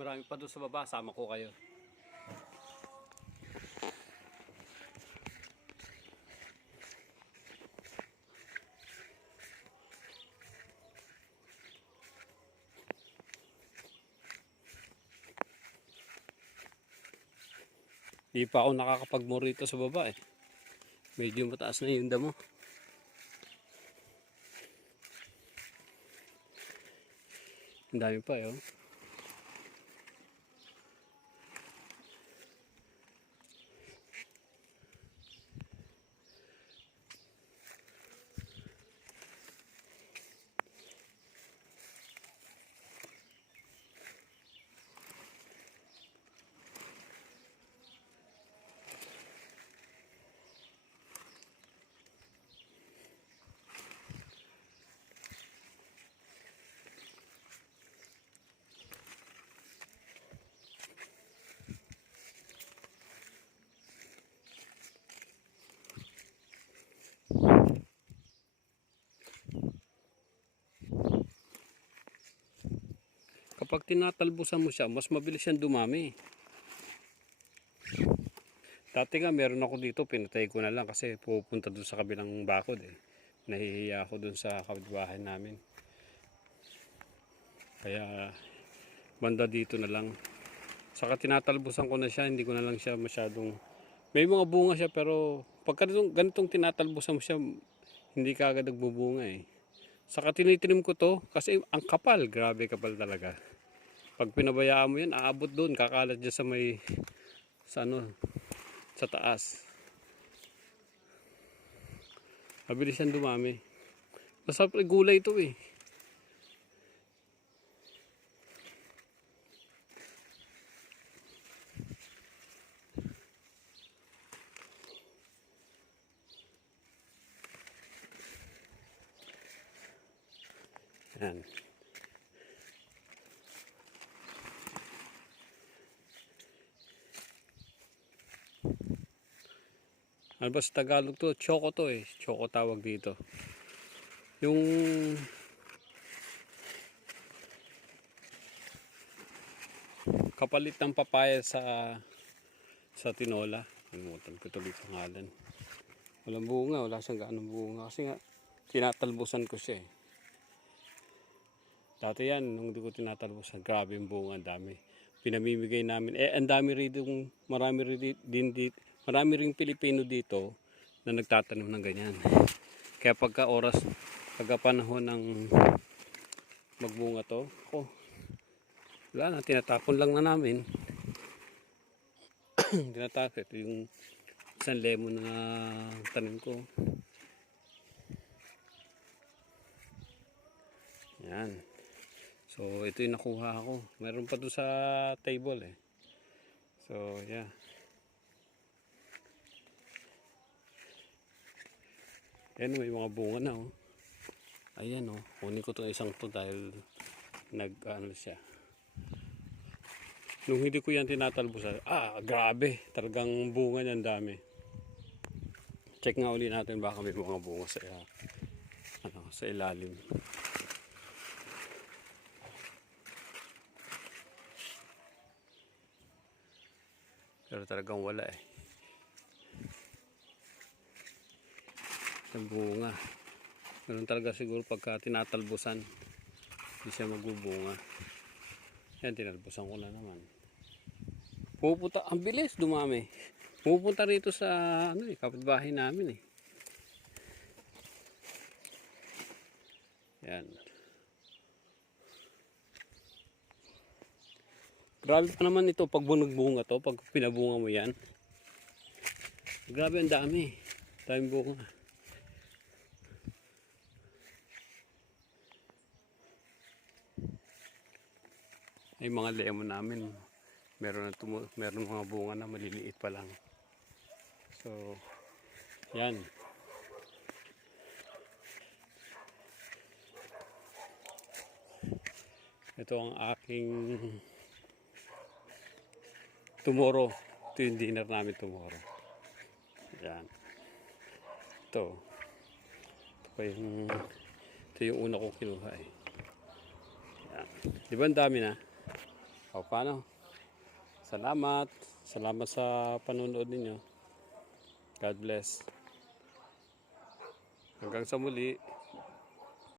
Marami pa doon sa baba, sama ko kayo. Di pa ako nakakapag-more rito sa baba eh. Medyo mataas na yung damo. Ang dami pa eh. Oh. Kapag tinatalbusan mo siya, mas mabilis siyang dumami. Dati nga meron ako dito, pinatay ko na lang kasi pupunta doon sa kabilang bakod eh. Nahihiya ako doon sa kapitbahay namin. Kaya banda dito na lang. Saka tinatalbusan ko na siya, hindi ko na lang siya masyadong... May mga bunga siya pero pagka ganitong tinatalbusan mo siya, hindi ka agad nagbubunga eh. Saka tinitrim ko to kasi ang kapal, grabe kapal talaga. Pag pinabayaan mo yan, aabot doon, kakalat dyan sa may, sa ano, sa taas. Mabilis yan dumami. Masarap gulay ito eh. Yan. Ano ba sa Tagalog to? Choco to eh. Choco tawag dito. Yung kapalit ng papaya sa tinola. Alimutan ko tuloy pangalan. Walang bunga, wala siyang gaanong bunga. Kasi nga, tinatalbusan ko siya eh. Dati yan, nung hindi ko tinatalbusan, grabe yung bunga, ang dami. Pinamimigay namin. Eh, ang dami rin marami ring Pilipino dito na nagtatanim ng ganyan. Kaya pagka panahon ng magbunga to, wala na, tinatapon lang na namin. Tinatapon. Ito yung isang lemon na tanim ko. Yan. So, ito yung nakuha ko. Meron pa doon sa table eh. So, yeah. Ayan, may mga bunga na oh. Ayan oh. Kunin ko itong isang to dahil nag-ano siya. Nung hindi ko yan tinatalbusan, grabe. Talagang bunga niyan dami. Check nga ulit natin baka may mga bunga sa ilalim. Pero talagang wala eh. Ang bunga. Ganun talaga siguro pagka tinatalbusan. Hindi siya magbubunga. Yan, tinalbusan ko na naman. Pupunta, ang bilis dumami. Pupunta rito sa kapitbahay namin eh. Yan. Grabe pa naman ito pag bunog-bunga to, pag pinabunga mo yan. Grabe ang dami. Daming bunga. Ay mga lemon namin. Meron mga bunga na maliliit pa lang. So, yan. Ito ang aking tomorrow. Ito yung dinner namin tomorrow. Yan. Ito yung una kong kinuha eh. Yan. Di ba ang dami na? O paano? Salamat. Salamat sa panonood ninyo. God bless. Hanggang sa muli.